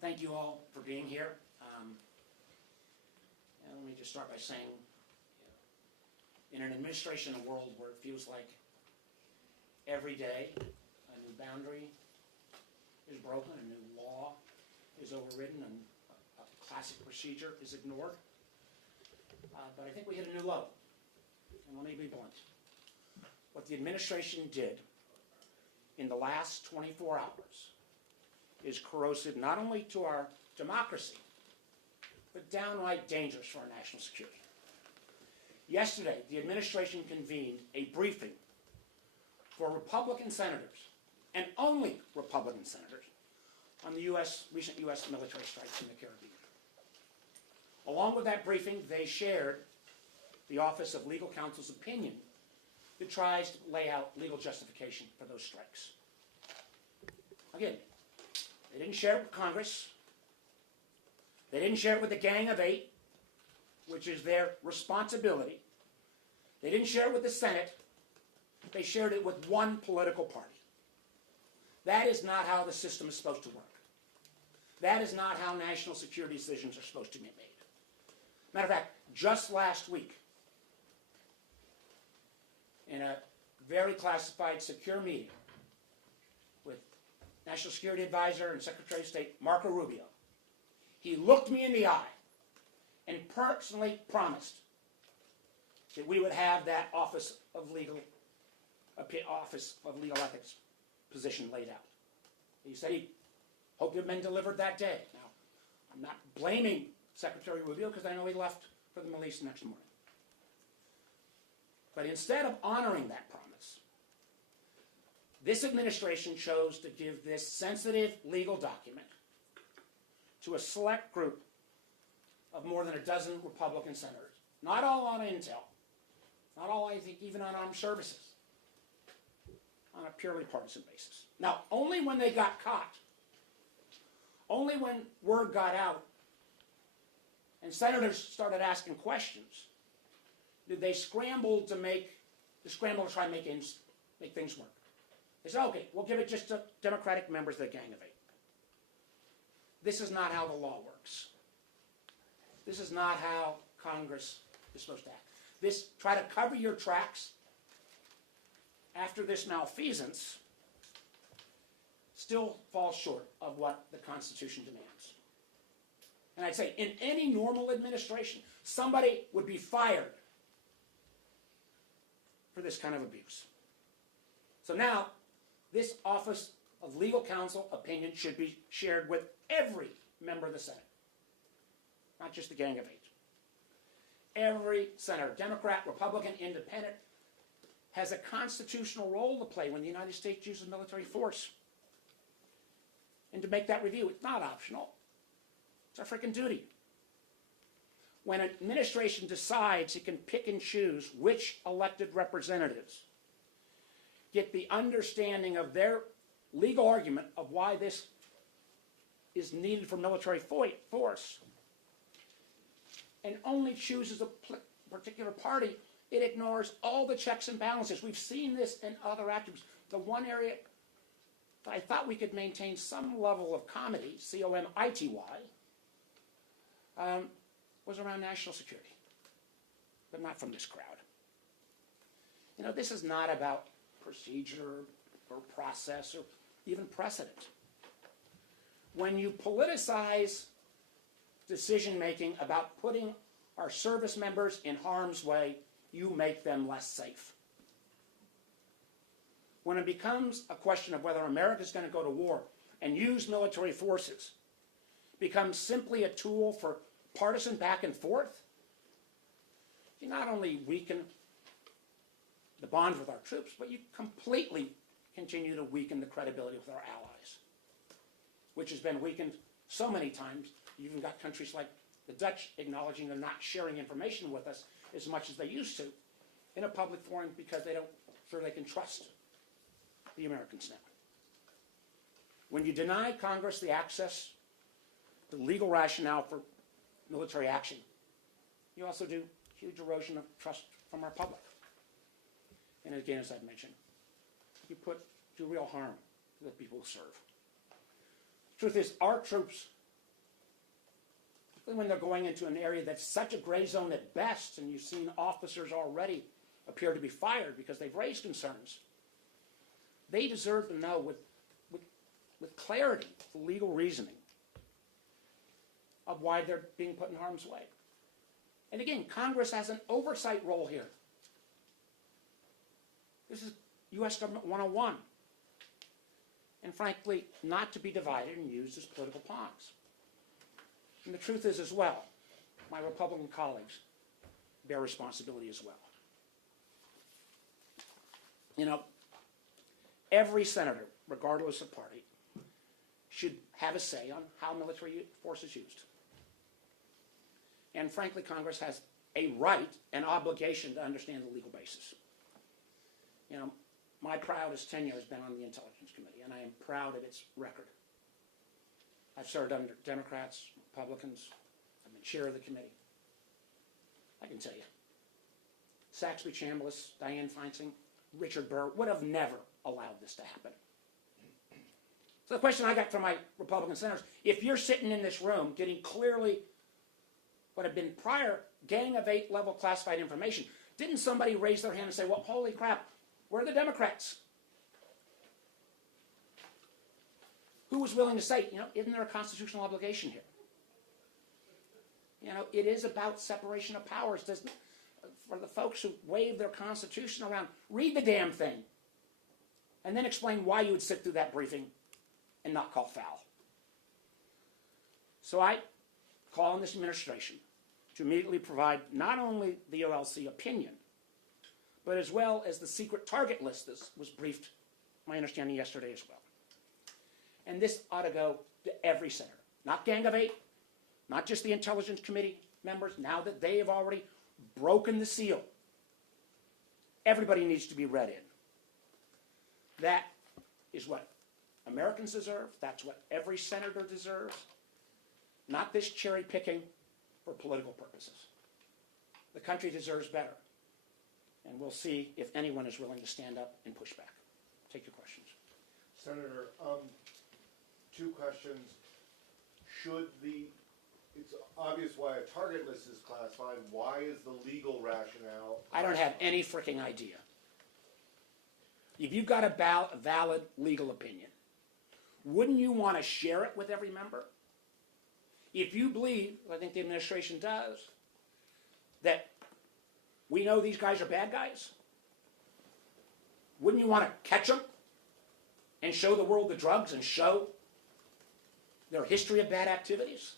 Thank you all for being here. And let me just start by saying, in an administration and a world where it feels like every day a new boundary is broken, a new law is overridden, and a classic procedure is ignored, but I think we hit a new low. And let me be blunt. What the administration did in the last 24 hours is corrosive not only to our democracy, but downright dangerous for our national security. Yesterday, the administration convened a briefing for Republican senators, and only Republican senators, on the recent U.S. military strikes in the Caribbean. Along with that briefing, they shared the Office of Legal Counsel's opinion that tries to lay out legal justification for those strikes. Again, they didn't share it with Congress. They didn't share it with the Gang of Eight, which is their responsibility. They didn't share it with the Senate. They shared it with one political party. That is not how the system is supposed to work. That is not how national security decisions are supposed to be made. Matter of fact, just last week, in a very classified, secure meeting with National Security Advisor and Secretary of State Marco Rubio, he looked me in the eye and personally promised that we would have that Office of Legal Ethics position laid out. He said he hoped it had been delivered that day. Now, I'm not blaming Secretary Rubio because I know he left for the Middle East the next morning. But instead of honoring that promise, this administration chose to give this sensitive legal document to a select group of more than a dozen Republican senators. Not all on intel, not all, I think, even on armed services, on a purely partisan basis. Now, only when they got caught, only when word got out and senators started asking questions, did they scramble to try and make things work. They said, okay, we'll give it just to Democratic members of the Gang of Eight. This is not how the law works. This is not how Congress is supposed to act. Try to cover your tracks after this malfeasance still falls short of what the Constitution demands. And I'd say in any normal administration, somebody would be fired for this kind of abuse. So now, this Office of Legal Counsel opinion should be shared with every member of the Senate, not just the Gang of Eight. Every senator, Democrat, Republican, Independent, has a constitutional role to play when the United States uses military force. And to make that review, it's not optional. It's our freaking duty. When an administration decides it can pick and choose which elected representatives get the understanding of their legal argument of why this is needed for military force, and only chooses a particular party, it ignores all the checks and balances. We've seen this in other actors. The one area that I thought we could maintain some level of comity, C-O-M-I-T-Y, was around national security, but not from this crowd. You know, this is not about procedure or process or even precedent. When you politicize decision-making about putting our service members in harm's way, you make them less safe. When it becomes a question of whether America is going to go to war and use military forces, becomes simply a tool for partisan back and forth, you not only weaken the bond with our troops, but you completely continue to weaken the credibility with our allies, which has been weakened so many times. You've even got countries like the Dutch acknowledging they're not sharing information with us as much as they used to in a public forum because they don't feel they can trust the Americans now. When you deny Congress the access to legal rationale for military action, you also do huge erosion of trust from our public. And again, as I've mentioned, you do real harm to the people who serve. The truth is, our troops when they're going into an area that's such a gray zone at best, and you've seen officers already appear to be fired because they've raised concerns. They deserve to know with clarity the legal reasoning of why they're being put in harm's way. And again, Congress has an oversight role here. This is U.S. Government 101. And frankly, not to be divided and used as political pawns. And the truth is as well, my Republican colleagues bear responsibility as well. You know, every senator, regardless of party, should have a say on how military force is used. And frankly, Congress has a right and obligation to understand the legal basis. You know, my proudest tenure has been on the Intelligence Committee, and I am proud of its record. I've served under Democrats, Republicans. I've been chair of the committee. I can tell you, Saxby Chambliss, Dianne Feinstein, Richard Burr would have never allowed this to happen. So the question I got from my Republican senators, if you're sitting in this room getting clearly what had been prior Gang of Eight level classified information, didn't somebody raise their hand and say, well, holy crap, where are the Democrats? Who was willing to say, you know, isn't there a constitutional obligation here? You know, it is about separation of powers. For the folks who wave their Constitution around, read the damn thing. And then explain why you would sit through that briefing and not call foul. So I call on this administration to immediately provide not only the OLC opinion, but as well as the secret target list that was briefed, my understanding, yesterday as well. And this ought to go to every senator, not Gang of Eight, not just the Intelligence Committee members, now that they have already broken the seal. Everybody needs to be read in. That is what Americans deserve. That's what every senator deserves. Not this cherry picking for political purposes. The country deserves better. And we'll see if anyone is willing to stand up and push back. Take your questions. Senator, two questions. It's obvious why a target list is classified. Why is the legal rationale? I don't have any freaking idea. If you've got a valid legal opinion, wouldn't you want to share it with every member? If you believe, I think the administration does, that we know these guys are bad guys, wouldn't you want to catch them and show the world the drugs and show their history of bad activities?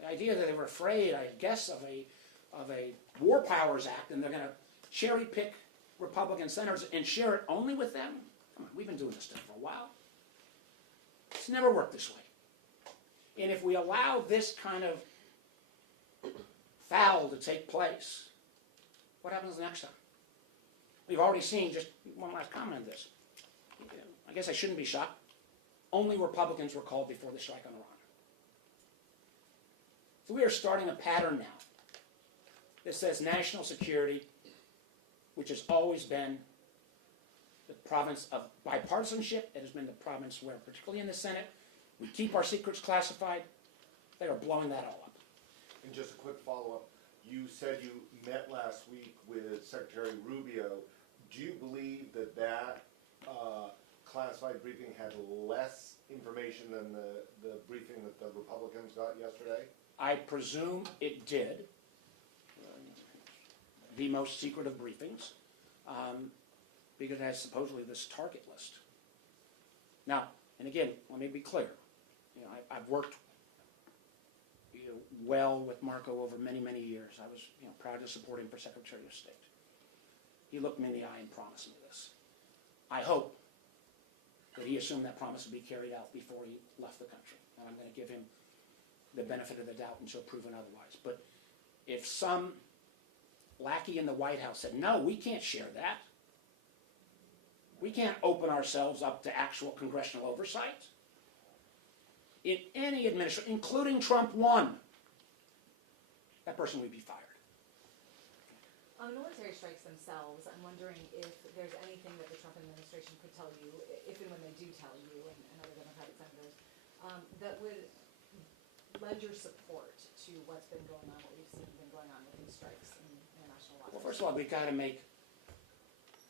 The idea that they were afraid, I guess, of a War Powers Act, and they're going to cherry pick Republican senators and share it only with them? Come on, we've been doing this stuff for a while. It's never worked this way. And if we allow this kind of foul to take place, what happens next time? We've already seen, just one last comment on this. I guess I shouldn't be shocked. Only Republicans were called before the strike on Iran. So we are starting a pattern now that says national security, which has always been the province of bipartisanship. It has been the province where, particularly in the Senate, we keep our secrets classified. They are blowing that all up. And just a quick follow-up. You said you met last week with Secretary Rubio. Do you believe that classified briefing had less information than the briefing that the Republicans got yesterday? I presume it did. The most secret of briefings, because it has supposedly this target list. Now, and again, let me be clear. You know, I've worked well with Marco over many, many years. I was proud to support him for Secretary of State. He looked me in the eye and promised me this. I hope that he assumed that promise would be carried out before he left the country. And I'm going to give him the benefit of the doubt until proven otherwise. But if some lackey in the White House said, no, we can't share that. We can't open ourselves up to actual congressional oversight. In any administration, including Trump 1, that person would be fired. On the military strikes themselves, I'm wondering if there's anything that the Trump administration could tell you, if and when they do tell you, and other Democratic senators, that would lend your support to what's been going on, what we've seen been going on with these strikes in international waters? Well, first of all, we've got to make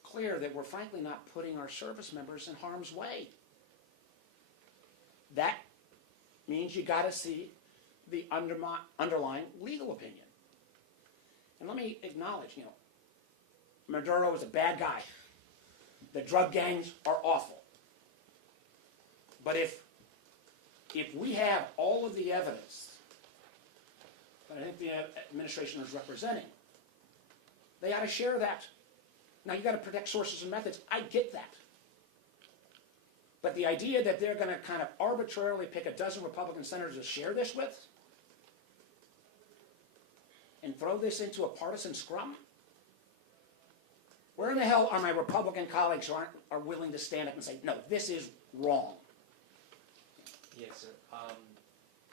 clear that we're frankly not putting our service members in harm's way. That means you got to see the underlying legal opinion. And let me acknowledge, Maduro is a bad guy. The drug gangs are awful. But if we have all of the evidence that I think the administration is representing, they ought to share that. Now, you've got to protect sources and methods. I get that. But the idea that they're going to kind of arbitrarily pick a dozen Republican senators to share this with and throw this into a partisan scrum? Where in the hell are my Republican colleagues who are willing to stand up and say, no, this is wrong? Yes, sir.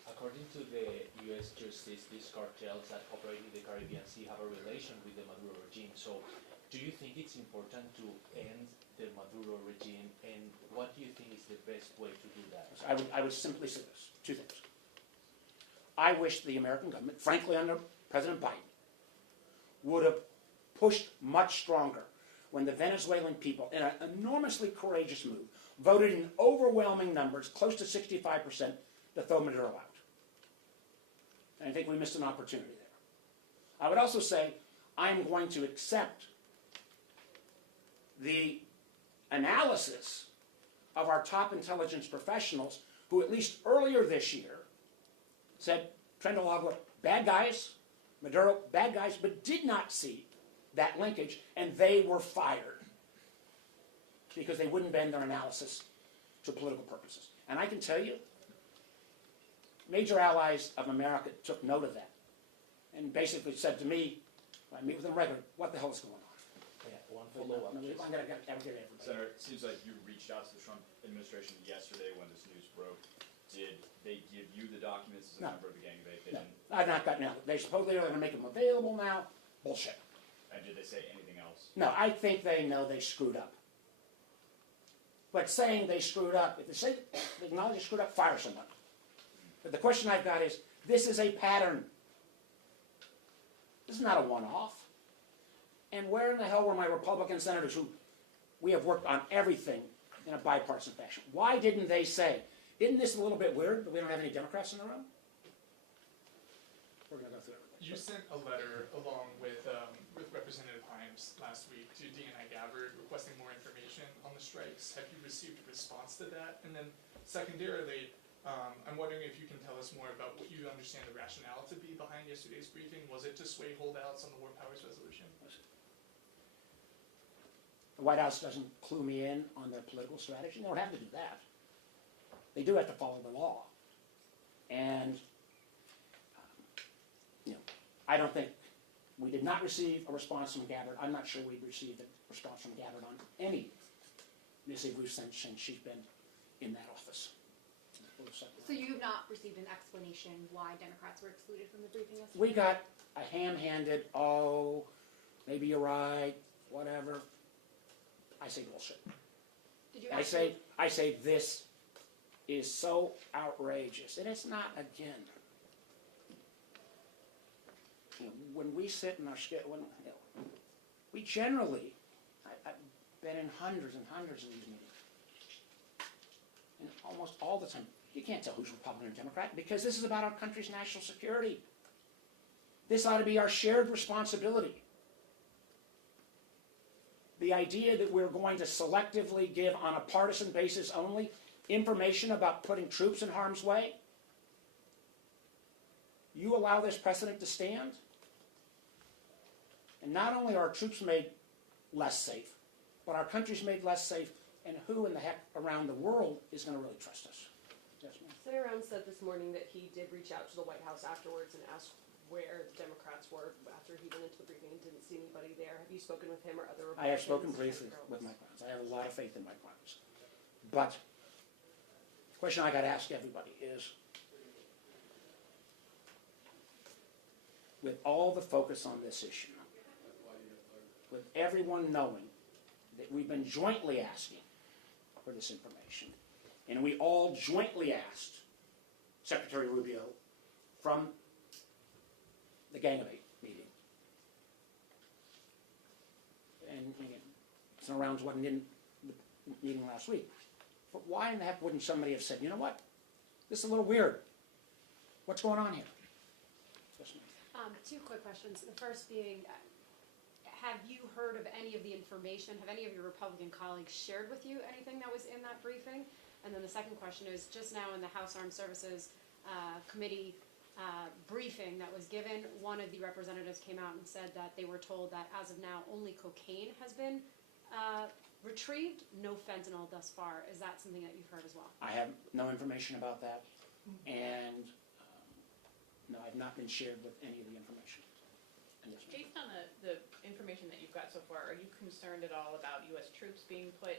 According to the U.S. justice, these cartels that operate in the Caribbean Sea have a relation with the Maduro regime. So do you think it's important to end the Maduro regime, and what do you think is the best way to do that? I would simply say this, two things. I wish the American government, frankly under President Biden, would have pushed much stronger when the Venezuelan people, in an enormously courageous move, voted in overwhelming numbers, close to 65%, to throw Maduro out. And I think we missed an opportunity there. I would also say I'm going to accept the analysis of our top intelligence professionals who at least earlier this year said Trendalagua, bad guys, Maduro, bad guys, but did not see that linkage, and they were fired because they wouldn't bend their analysis to political purposes. And I can tell you, major allies of America took note of that and basically said to me, when I meet with them regularly, what the hell is going on? Yeah, one follow-up. I'm going to get everybody. Senator, it seems like you reached out to the Trump administration yesterday when this news broke. Did they give you the documents as a No. member of the gang? They No, didn't. I've not gotten out. They supposedly are going to make them available now. Bullshit. And did they say anything else? No, I think they know they screwed up. But saying they screwed up, if they say they acknowledge they screwed up, fire someone. But the question I've got is, this is a pattern. This is not a one-off. And where in the hell were my Republican senators who we have worked on everything in a bipartisan fashion? Why didn't they say, isn't this a little bit weird that we don't have any Democrats in the room? We're going to go through everything. You sent a letter along with Representative Himes last week to D&I Gabbard requesting more information on the strikes. Have you received a response to that? And then secondarily, I'm wondering if you can tell us more about what you understand the rationale to be behind yesterday's briefing. Was it to sway holdouts on the War Powers Resolution? The White House doesn't clue me in on their political strategy. They don't have to do that. They do have to follow the law. And, I don't think, we did not receive a response from Gabbard. I'm not sure we've received a response from Gabbard on any missive we've sent since she's been in that office. So you have not received an explanation why Democrats were excluded from the briefing yesterday? We got a ham-handed, oh, maybe you're right, whatever. I say bullshit. Did you I say this is so outrageous, and it's not, again, when we sit in our we generally, I've been in hundreds and hundreds of these meetings, and almost all the time, you can't tell who's Republican and Democrat because this is about our country's national security. This ought to be our shared responsibility. The idea that we're going to selectively give on a partisan basis only information about putting troops in harm's way, you allow this precedent to stand, and not only are our troops made less safe, but our country's made less safe, and who in the heck around the world is going to really trust us? Yes, ma'am. Senator Rounds said this morning that he did reach out to the White House afterwards and asked where the Democrats were after he went into the briefing and didn't see anybody there. Have you spoken with him or other Republicans? I have spoken briefly with Mike Rounds. I have a lot of faith in Mike Rounds. But the question I got to ask everybody is, with all the focus on this issue, with everyone knowing that we've been jointly asking for this information, and we all jointly asked Secretary Rubio from the Gang of Eight meeting. And again, Senator Rounds wasn't in the meeting last week. But why in the heck wouldn't somebody have said, you know what? This is a little weird. What's going on here? Yes, ma'am. Two quick questions. The first being, have you heard of any of the information? Have any of your Republican colleagues shared with you anything that was in that briefing? And then the second question is, just now in the House Armed Services Committee briefing that was given, one of the representatives came out and said that they were told that as of now, only cocaine has been retrieved, no fentanyl thus far. Is that something that you've heard as well? I have no information about that, and no, I've not been shared with any of the information. And yes, ma'am. Based on the information that you've got so far, are you concerned at all about U.S. troops being put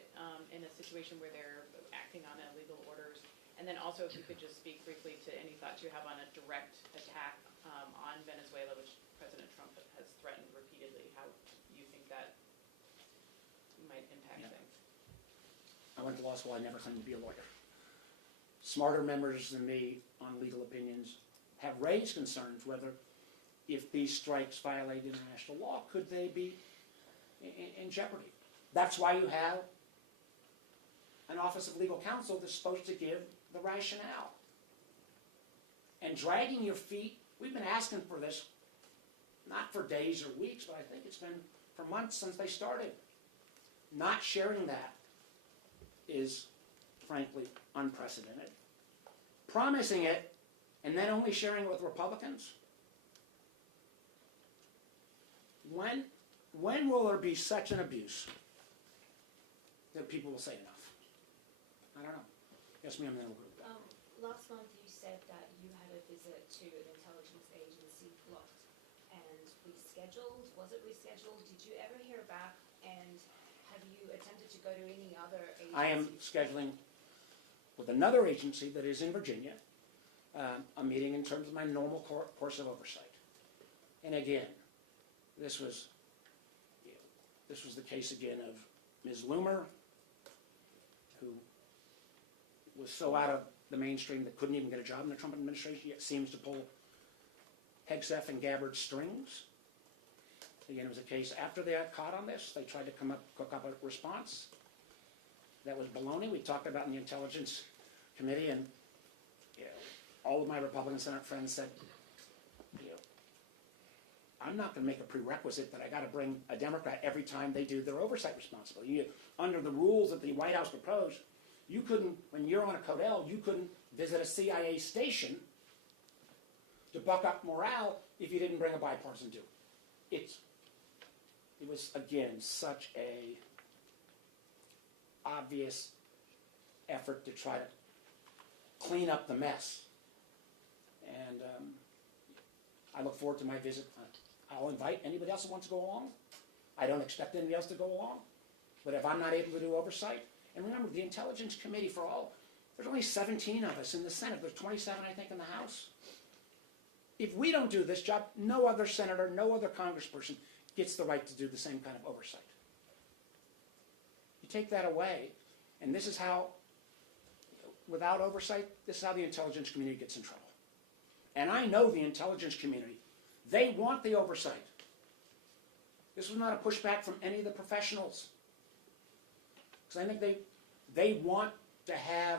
in a situation where they're acting on illegal orders? And then also, if you could just speak briefly to any thoughts you have on a direct attack on Venezuela, which President Trump has threatened repeatedly, how you think that might impact things? I went to law school. I never claimed to be a lawyer. Smarter members than me on legal opinions have raised concerns whether, if these strikes violate international law, could they be in jeopardy? That's why you have an Office of Legal Counsel that's supposed to give the rationale. And dragging your feet, we've been asking for this, not for days or weeks, but I think it's been for months since they started. Not sharing that is, frankly, unprecedented. Promising it and then only sharing it with Republicans? When will there be such an abuse that people will say enough? I don't know. Yes, ma'am, then we'll go. Last month you said that you had a visit to an intelligence agency blocked and rescheduled. Was it rescheduled? Did you ever hear back? And have you attempted to go to any other agency? I am scheduling with another agency that is in Virginia a meeting in terms of my normal course of oversight. And again, this was the case again of Ms. Loomer, who was so out of the mainstream that couldn't even get a job in the Trump administration, yet seems to pull Hegseth and Gabbard strings. Again, it was a case after they got caught on this, they tried to cook up a response. That was baloney. We talked about in the Intelligence Committee, and all of my Republican Senate friends said, I'm not going to make a prerequisite that I got to bring a Democrat every time they do their oversight responsibility. Under the rules that the White House proposed, you couldn't, when you're on a Codell, you couldn't visit a CIA station to buck up morale if you didn't bring a bipartisan do. It was, again, such a obvious effort to try to clean up the mess. And I look forward to my visit. I'll invite anybody else who wants to go along. I don't expect anybody else to go along. But if I'm not able to do oversight, and remember, the Intelligence Committee for all, there's only 17 of us in the Senate. There's 27, I think, in the House. If we don't do this job, no other senator, no other congressperson gets the right to do the same kind of oversight. You take that away, and this is how, without oversight, this is how the intelligence community gets in trouble. And I know the intelligence community. They want the oversight. This was not a pushback from any of the professionals. Because I think they want to have,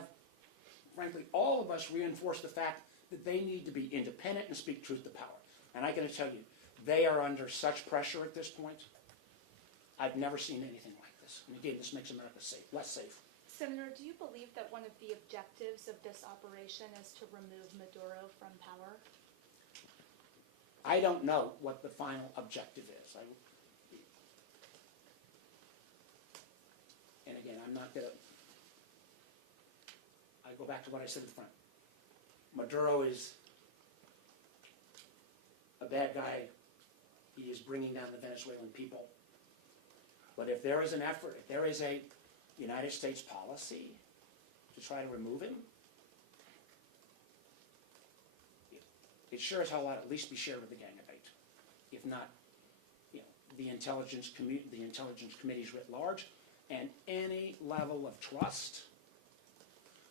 frankly, all of us reinforce the fact that they need to be independent and speak truth to power. And I got to tell you, they are under such pressure at this point. I've never seen anything like this. And again, this makes America less safe. Senator, do you believe that one of the objectives of this operation is to remove Maduro from power? I don't know what the final objective is. And again, I'm not going to... I go back to what I said at the front. Maduro is a bad guy. He is bringing down the Venezuelan people. But if there is an effort, if there is a United States policy to try to remove him, it sure as hell ought to at least be shared with the Gang of Eight. If not, the intelligence committees writ large, and any level of trust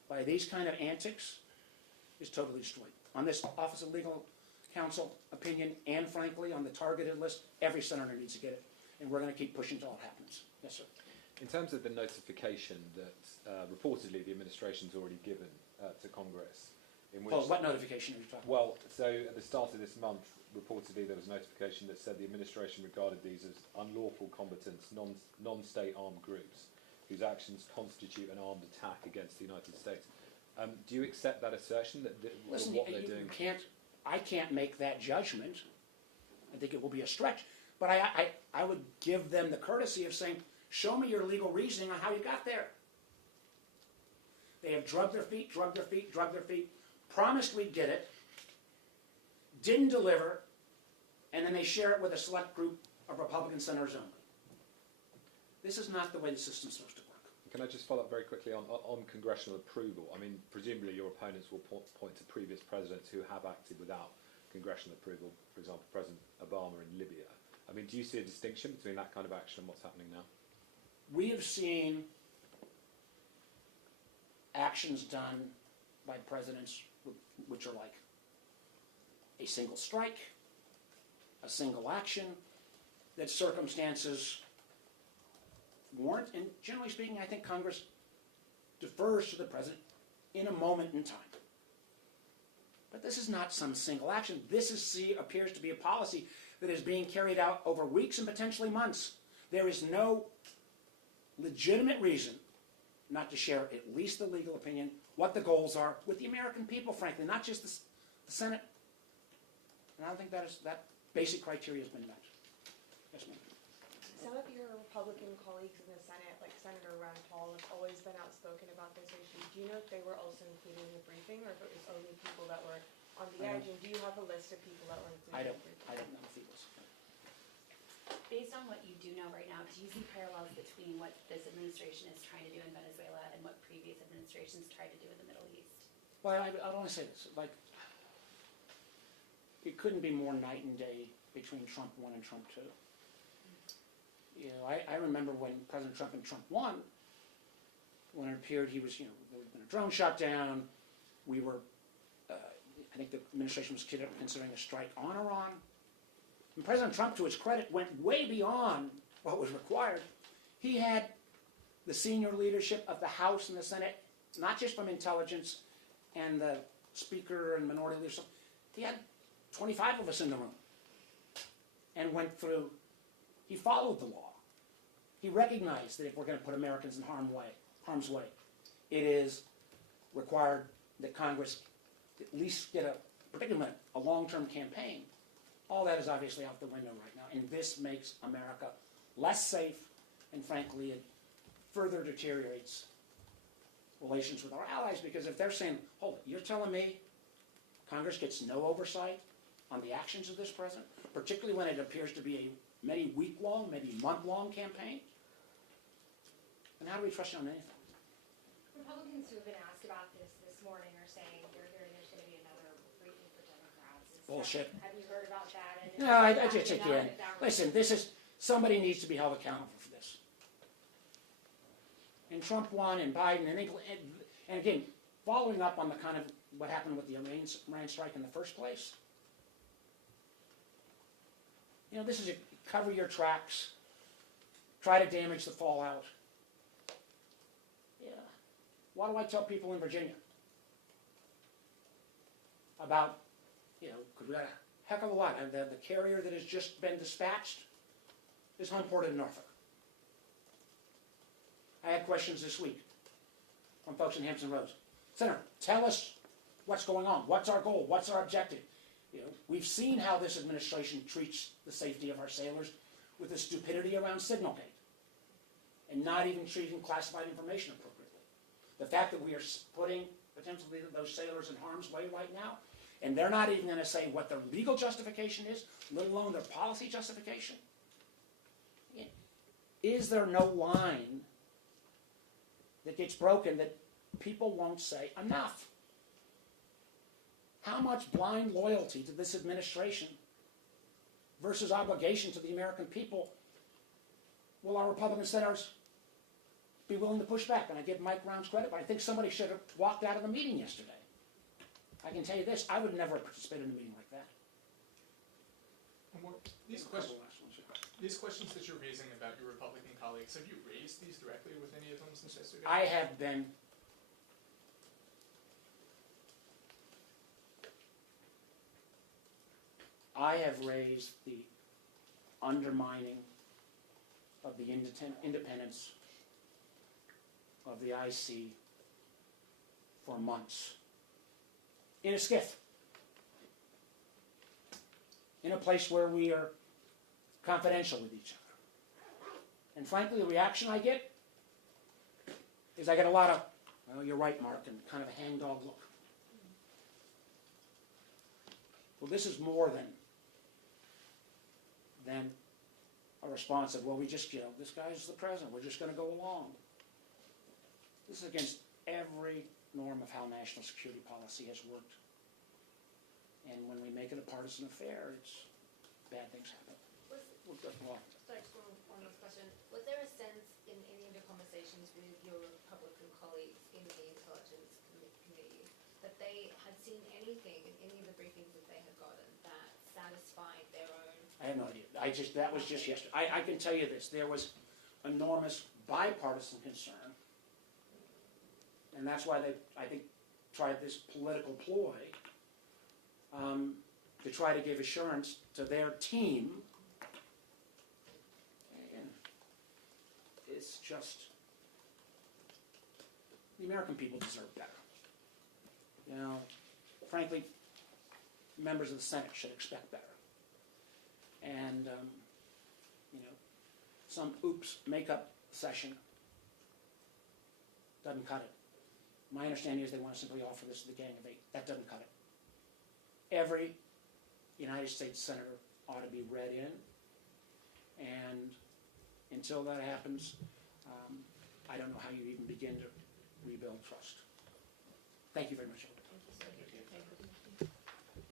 by these kind of antics is totally destroyed. on this Office of Legal Counsel opinion, and frankly, on the targeted list, every senator needs to get it. And we're going to keep pushing until it happens. Yes, sir. In terms of the notification that reportedly the administration's already given to Congress, in which... Well, what notification are you talking about? Well, so at the start of this month, reportedly there was a notification that said the administration regarded these as unlawful combatants, non-state armed groups, whose actions constitute an armed attack against the United States. Do you accept that assertion, that Listen, what they're doing? I can't make that judgment. I think it will be a stretch. But I would give them the courtesy of saying, show me your legal reasoning on how you got there. They have drugged their feet, promised we'd get it, didn't deliver, and then they share it with a select group of Republican senators only. This is not the way the system's supposed to work. Can I just follow up very quickly on congressional approval? I mean, presumably your opponents will point to previous presidents who have acted without congressional approval, for example, President Obama in Libya. I mean, do you see a distinction between that kind of action and what's happening now? We have seen actions done by presidents which are like a single strike, a single action, that circumstances warrant, and generally speaking, I think Congress defers to the president in a moment in time. But this is not some single action. This appears to be a policy that is being carried out over weeks and potentially months. There is no legitimate reason not to share at least the legal opinion, what the goals are, with the American people, frankly, not just the Senate. And I don't think that basic criteria has been met. Yes, ma'am. Some of your Republican colleagues in the Senate, like Senator Rand Paul, have always been outspoken about this issue. Do you know if they were also included in the briefing, or if it was only people that were on the edge? And do you have a list of people that were included in the briefing? I don't know if he was. Based on what you do know right now, do you see parallels between what this administration is trying to do in Venezuela and what previous administrations tried to do in the Middle East? Well, I'd only say this, like, it couldn't be more night and day between Trump 1 and Trump 2. You know, I remember when President Trump and Trump 1, when it appeared he was, there had been a drone shot down, we were, I think the administration was considering a strike on Iran. And President Trump, to his credit, went way beyond what was required. He had the senior leadership of the House and the Senate, not just from intelligence and the Speaker and minority leadership. He had 25 of us in the room and went through. He followed the law. He recognized that if we're going to put Americans in harm's way, it is required that Congress at least get particularly a long-term campaign. All that is obviously out the window right now, and this makes America less safe, and frankly, it further deteriorates relations with our allies, because if they're saying, hold it, you're telling me Congress gets no oversight on the actions of this president, particularly when it appears to be a maybe week-long, maybe month-long campaign, then how do we trust you on anything? Republicans who have been asked about this morning are saying they're hearing there's going to be another briefing for Democrats. Bullshit. Have you heard about that? And No, I just again. Listen, somebody needs to be held accountable for this. And Trump won, and Biden, and again, following up on the kind of what happened with the Iran strike in the first place. This is a cover your tracks, try to damage the fallout. Yeah. What do I tell people in Virginia about, because we got a heck of a lot. And the carrier that has just been dispatched is homeported in Norfolk. I had questions this week from folks in Hampton Roads. Senator, tell us what's going on. What's our goal? What's our objective? We've seen how this administration treats the safety of our sailors with the stupidity around Signalgate and not even treating classified information appropriately. The fact that we are putting potentially those sailors in harm's way right now, and they're not even going to say what their legal justification is, let alone their policy justification. Is there no line that gets broken that people won't say enough? How much blind loyalty to this administration versus obligation to the American people will our Republican senators be willing to push back? And I give Mike Rounds credit, but I think somebody should have walked out of the meeting yesterday. I can tell you this, I would never participate in a meeting like that. One more, these Couple questions, last ones, yeah. these questions that you're raising about your Republican colleagues, have you raised these directly with any of them since yesterday? I have been raised the undermining of the independence of the IC for months. In a skiff. In a place where we are confidential with each other. And frankly, the reaction I get is I get a lot of, well, you're right, Mark, and kind of a hangdog look. Well, this is more than a response of, well, we just, this guy's the president, we're just going to go along. This is against every norm of how national security policy has worked. And when we make it a partisan affair, bad things happen. We'll go along. Sorry, just one last question. Was there a sense in any of your conversations with your Republican colleagues in the intelligence committee that they had seen anything in any of the briefings that they had gotten that satisfied their own? I have no idea. That was just yesterday. I can tell you this. There was enormous bipartisan concern. And that's why they, I think, tried this political ploy to try to give assurance to their team. And it's just, the American people deserve better. Frankly, members of the Senate should expect better. And, some oops makeup session doesn't cut it. My understanding is they want to simply offer this to the Gang of Eight. That doesn't cut it. Every United States senator ought to be read in, and until that happens, I don't know how you even begin to rebuild trust. Thank you very much.